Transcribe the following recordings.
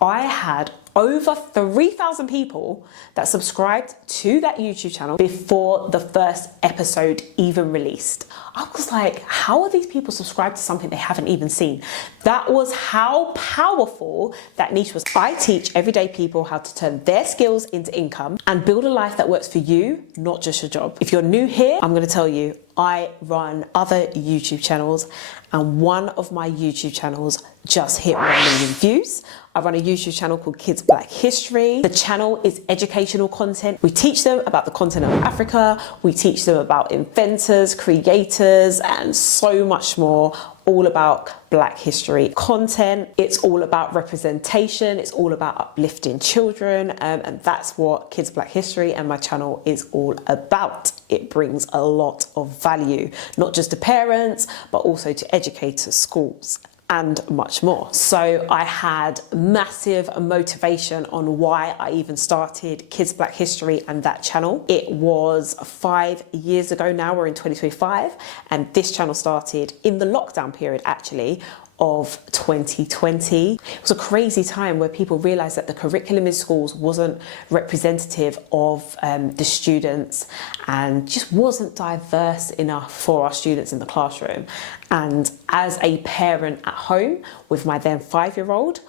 I had over 3,000 people that subscribed to that YouTube channel before the first episode even released. I was like, how are these people subscribed to something they haven't even seen? That was how powerful that niche was. I teach everyday people how to turn their skills into income and build a life that works for you, not just your job. If you're new here, I'm going to tell you, I run other YouTube channels, and one of my YouTube channels just hit 1 million views. I run a YouTube channel called Kids Black History. The channel is educational content. We teach them about the continent of Africa. We teach them about inventors, creators, and so much more. All about Black history content. It's all about representation. It's all about uplifting children. And that's what Kids Black History and my channel is all about. It brings a lot of value, not just to parents, but also to educators, schools, and much more. So I had massive motivation on why I even started Kids Black History and that channel. It was 5 years ago now, we're in 2025, and this channel started in the lockdown period actually of 2020. It was a crazy time where people realized that the curriculum in schools wasn't representative of the students and just wasn't diverse enough for our students in the classroom. And as a parent at home with my then 5-year-old,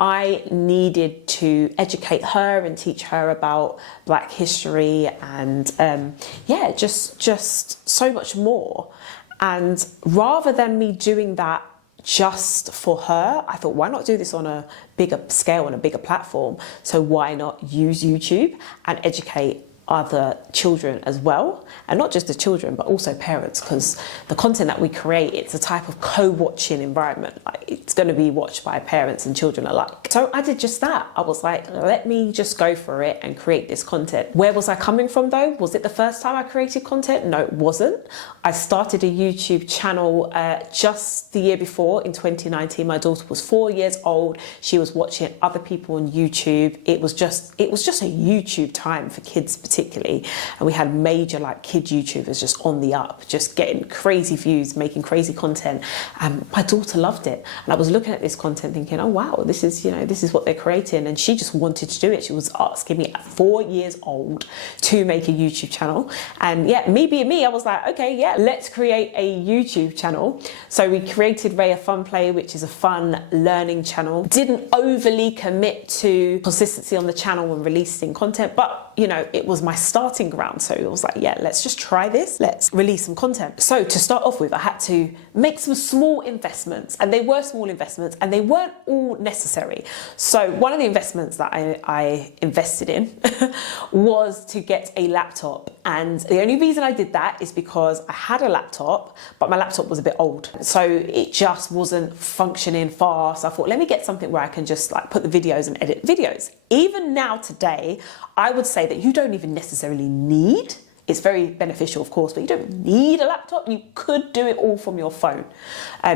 I needed to educate her and teach her about Black history and yeah, just so much more. And rather than me doing that just for her, I thought, why not do this on a bigger scale, on a bigger platform? So why not use YouTube and educate other children as well, and not just the children but also parents, because the content that we create, it's a type of co-watching environment. Like, it's going to be watched by parents and children alike. So I did just that. I was like, let me just go for it and create this content. Where was I coming from though? Was it the first time I created content? No, it wasn't. I started a YouTube channel just the year before, in 2019. My daughter was 4 years old. She was watching other people on YouTube. It was just a YouTube time for kids particularly, and we had major like kid YouTubers just on the up, just getting crazy views, making crazy content. My daughter loved it, and I was looking at this content thinking, oh wow, this is what they're creating, and she just wanted to do it. She was asking me at 4 years old to make a YouTube channel, and yeah, me being me, I was like, okay, yeah, let's create a YouTube channel. So we created Raya Fun Play, which is a fun learning channel. Didn't overly commit to consistency on the channel when releasing content, but you know, it was my starting ground. So it was like, yeah, let's just try this. Let's release some content. So to start off with, I had to make some small investments, and they were small investments and they weren't all necessary. So one of the investments that I invested in was to get a laptop. And the only reason I did that is because I had a laptop, but my laptop was a bit old. So it just wasn't functioning fast. I thought, let me get something where I can just like put the videos and edit videos. Even now today, I would say that you don't even necessarily need, it's very beneficial of course, but you don't need a laptop. You could do it all from your phone.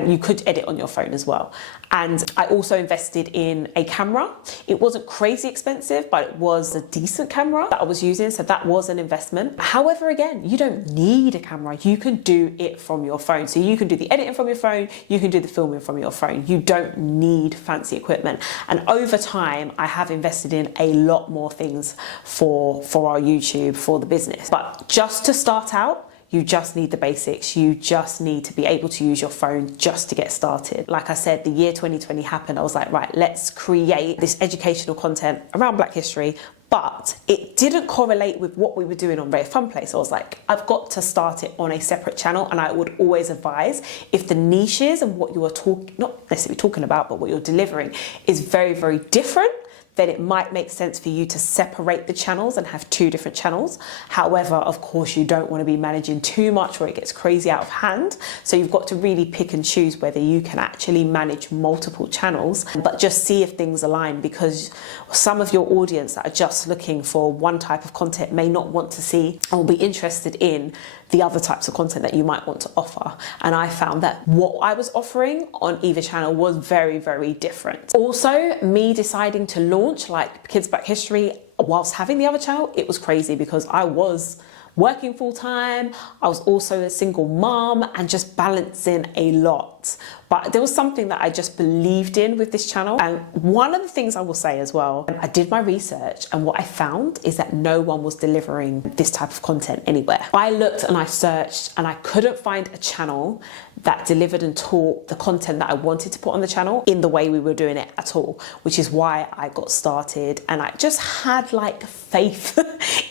You could edit on your phone as well. And I also invested in a camera. It wasn't crazy expensive, but it was a decent camera that I was using. So that was an investment. However, again, you don't need a camera. You can do it from your phone. So you can do the editing from your phone. You can do the filming from your phone. You don't need fancy equipment. And over time, I have invested in a lot more things for our YouTube, for the business. But just to start out, you just need the basics. You just need to be able to use your phone just to get started. Like I said, the year 2020 happened. I was like, right, let's create this educational content around Black history, but it didn't correlate with what we were doing on Raya Fun Play. So I was like, I've got to start it on a separate channel. And I would always advise, if the niches and what you are not necessarily talking about, but what you're delivering is very, very different, then it might make sense for you to separate the channels and have 2 different channels. However, of course, you don't want to be managing too much where it gets crazy out of hand. So you've got to really pick and choose whether you can actually manage multiple channels, but just see if things align, because some of your audience that are just looking for one type of content may not want to see or be interested in the other types of content that you might want to offer. And I found that what I was offering on either channel was very, very different. Also, me deciding to launch like Kids Black History whilst having the other channel, it was crazy because I was working full time. I was also a single mom and just balancing a lot. But there was something that I just believed in with this channel. And one of the things I will say as well, I did my research, and what I found is that no one was delivering this type of content anywhere. I looked and I searched and I couldn't find a channel that delivered and taught the content that I wanted to put on the channel in the way we were doing it at all, which is why I got started. And I just had like faith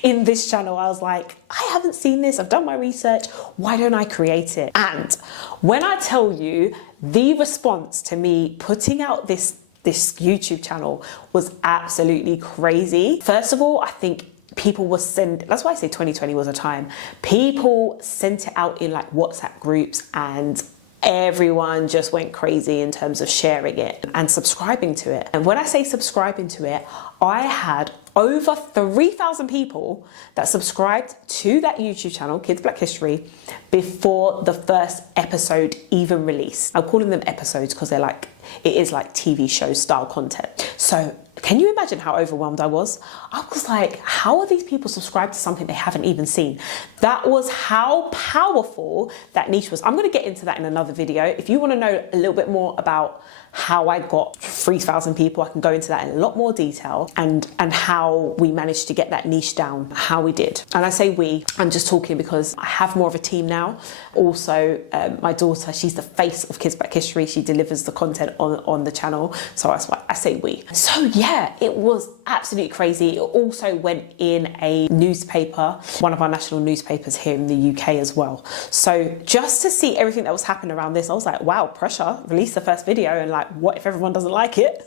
in this channel. I was like, I haven't seen this, I've done my research, why don't I create it? And when I tell you, the response to me putting out this YouTube channel was absolutely crazy. First of all, I think people were that's why I say 2020 was a time. People sent it out in like WhatsApp groups, and everyone just went crazy in terms of sharing it and subscribing to it. And when I say subscribing to it, I had over 3,000 people that subscribed to that YouTube channel, Kids Black History, before the first episode even released. I'm calling them episodes because it is like TV show style content. So can you imagine how overwhelmed I was? I was like, how are these people subscribed to something they haven't even seen? That was how powerful that niche was. I'm going to get into that in another video. If you want to know a little bit more about how I got 3,000 people, I can go into that in a lot more detail, and how we managed to get that niche down, how we did. And I say we, I'm just talking because I have more of a team now. Also, my daughter, she's the face of Kids Black History. She delivers the content on the channel. So that's why I say we. So yeah, it was absolutely crazy. It also went in a newspaper, one of our national newspapers here in the UK as well. So just to see everything that was happening around this, I was like, wow, pressure, release the first video, and like, what if everyone doesn't like it?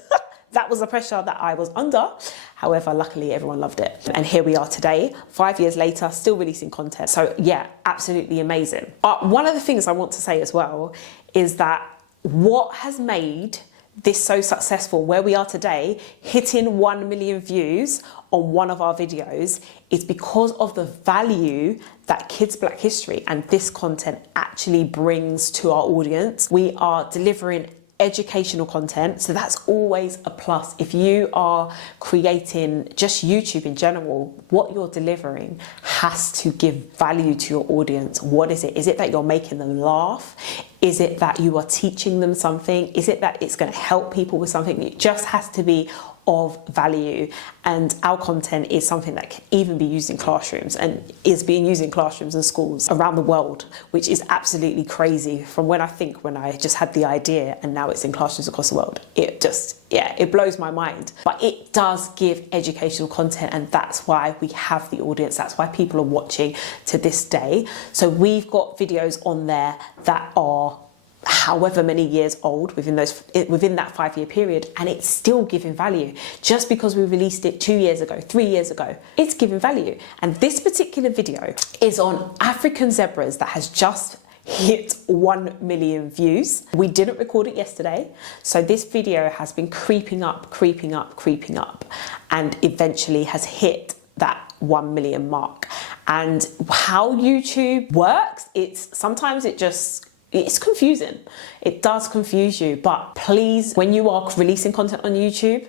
That was the pressure that I was under. However, luckily everyone loved it. And here we are today, 5 years later, still releasing content. So yeah, absolutely amazing. One of the things I want to say as well is that what has made this so successful, where we are today, hitting 1 million views on one of our videos, is because of the value that Kids Black History and this content actually brings to our audience. We are delivering educational content, so that's always a plus. If you are creating just YouTube in general, what you're delivering has to give value to your audience. What is it? Is it that you're making them laugh? Is it that you are teaching them something? Is it that it's going to help people with something? It just has to be of value, and our content is something that can even be used in classrooms, and is being used in classrooms and schools around the world, which is absolutely crazy. From when I just had the idea and now it's in classrooms across the world, it just, yeah, it blows my mind. But it does give educational content, and that's why we have the audience. That's why people are watching to this day. So we've got videos on there that are however many years old within that 5 year period, and it's still giving value. Just because we released it 2 years ago, 3 years ago, it's giving value. And this particular video is on African zebras that has just hit 1 million views. We didn't record it yesterday, so this video has been creeping up, and eventually has hit that 1 million mark. And how YouTube works, it's confusing. It does confuse you, but please, when you are releasing content on YouTube,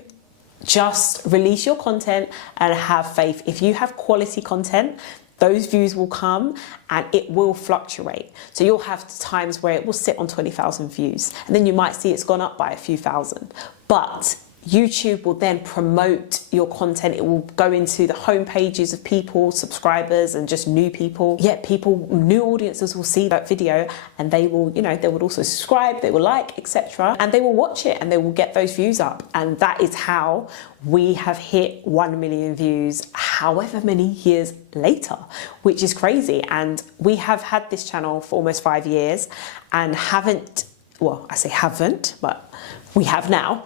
just release your content and have faith. If you have quality content, those views will come, and it will fluctuate. So you'll have times where it will sit on 20,000 views, and then you might see it's gone up by a few thousand. But YouTube will then promote your content. It will go into the home pages of people, subscribers, and just new people. Yet new audiences will see that video, and they will, they would also subscribe, they will like, etc. And they will watch it, and they will get those views up. And that is how we have hit 1 million views, however many years later, which is crazy. And we have had this channel for almost 5 years and but we have now.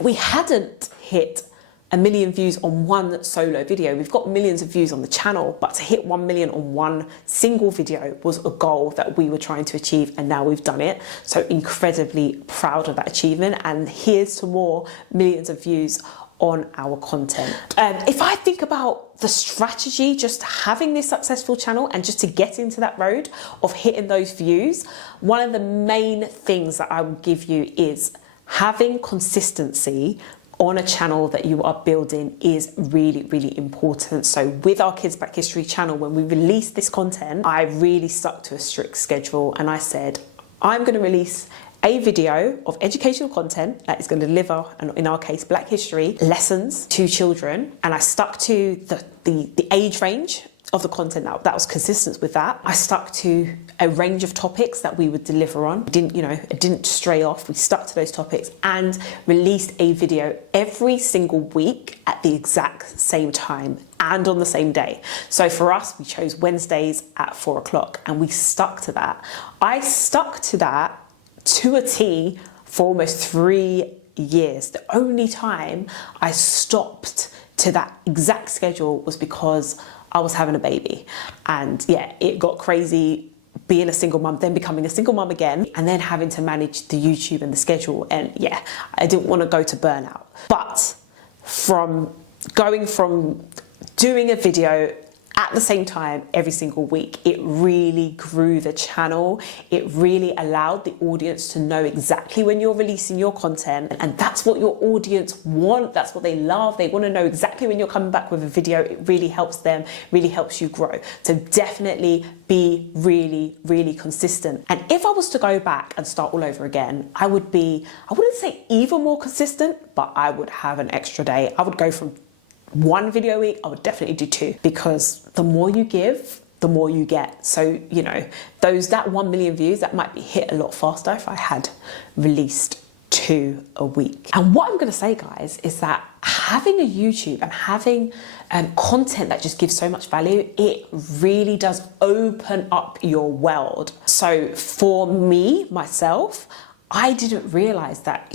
We hadn't hit 1 million views on one solo video. We've got millions of views on the channel, but to hit 1 million on one single video was a goal that we were trying to achieve, and now we've done it. So incredibly proud of that achievement, and here's to more millions of views on our content. If I think about the strategy, just having this successful channel and just to get into that road of hitting those views, one of the main things that I will give you is having consistency on a channel that you are building is really, really important. So with our Kids Black History channel, when we released this content, I really stuck to a strict schedule, and I said, I'm going to release a video of educational content that is going to deliver, in our case, Black history lessons to children. And I stuck to the age range of the content that was consistent with that. I stuck to a range of topics that we would deliver on. It didn't stray off. We stuck to those topics and released a video every single week at the exact same time and on the same day. So for us, we chose Wednesdays at 4 o'clock, and we stuck to that. I stuck to that to a T for almost 3 years. The only time I stopped to that exact schedule was because I was having a baby. And yeah, it got crazy being a single mum, then becoming a single mum again, and then having to manage the YouTube and the schedule. And yeah, I didn't want to go to burnout. But from doing a video at the same time every single week, it really grew the channel. It really allowed the audience to know exactly when you're releasing your content, and that's what your audience want. That's what they love. They want to know exactly when you're coming back with a video. It really helps them, really helps you grow. So definitely be really, really consistent. And if I was to go back and start all over again, I wouldn't say even more consistent, but I would have an extra day. I would go from 1 video a week, I would definitely do 2, because the more you give, the more you get. So, that 1 million views, that might be hit a lot faster if I had released 2 a week. And what I'm going to say, guys, is that having a YouTube and having content that just gives so much value, it really does open up your world. So for me, myself, I didn't realize that,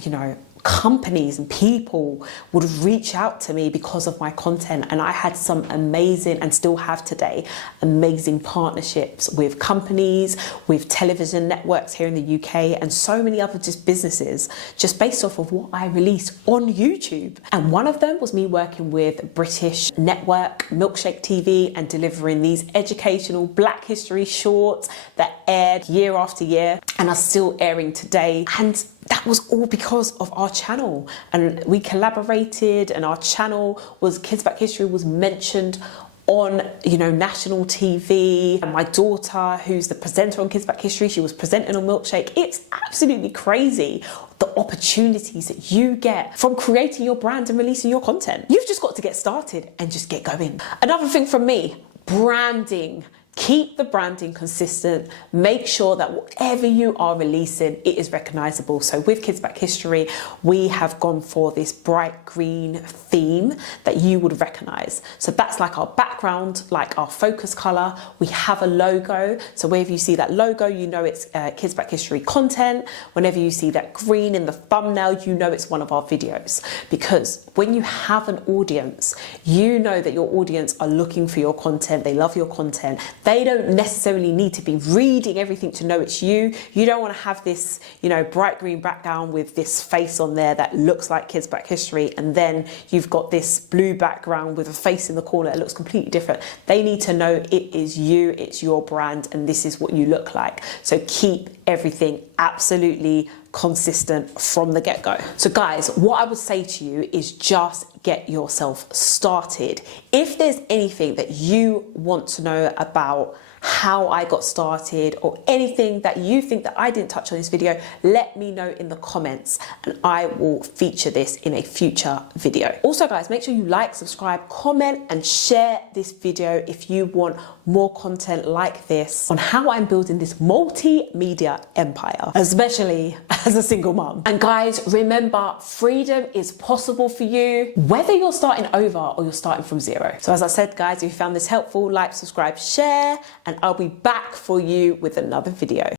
companies and people would reach out to me because of my content, and I had some amazing, and still have today, amazing partnerships with companies, with television networks here in the UK, and so many other just businesses, just based off of what I released on YouTube. And one of them was me working with British network Milkshake TV and delivering these educational Black history shorts that aired year after year and are still airing today. And that was all because of our channel, and we collaborated, and our channel Kids Back History was mentioned on national TV. And my daughter, who's the presenter on Kids Back History, she was presenting on Milkshake. It's absolutely crazy the opportunities that you get from creating your brand and releasing your content. You've just got to get started and just get going. Another thing from me, branding. Keep the branding consistent. Make sure that whatever you are releasing, it is recognizable. So with Kids Back History, we have gone for this bright green theme that you would recognize. So that's like our background, like our focus color. We have a logo. So whenever you see that logo, it's Kids Back History content. Whenever you see that green in the thumbnail, it's one of our videos. Because when you have an audience, that your audience are looking for your content. They love your content. They don't necessarily need to be reading everything to know it's you. You don't want to have this, bright green background with this face on there that looks like Kids Back History, and then you've got this blue background with a face in the corner that looks completely different. They need to know it is you, it's your brand, and this is what you look like. So keep everything absolutely consistent from the get-go. So guys, what I would say to you is just get yourself started. If there's anything that you want to know about how I got started, or anything that you think that I didn't touch on this video, let me know in the comments and I will feature this in a future video. Also guys, make sure you like, subscribe, comment and share this video if you want more content like this on how I'm building this multimedia empire, especially as a single mom. And guys, remember, freedom is possible for you, whether you're starting over or you're starting from zero. So as I said guys, if you found this helpful, like, subscribe, share, and I'll be back for you with another video.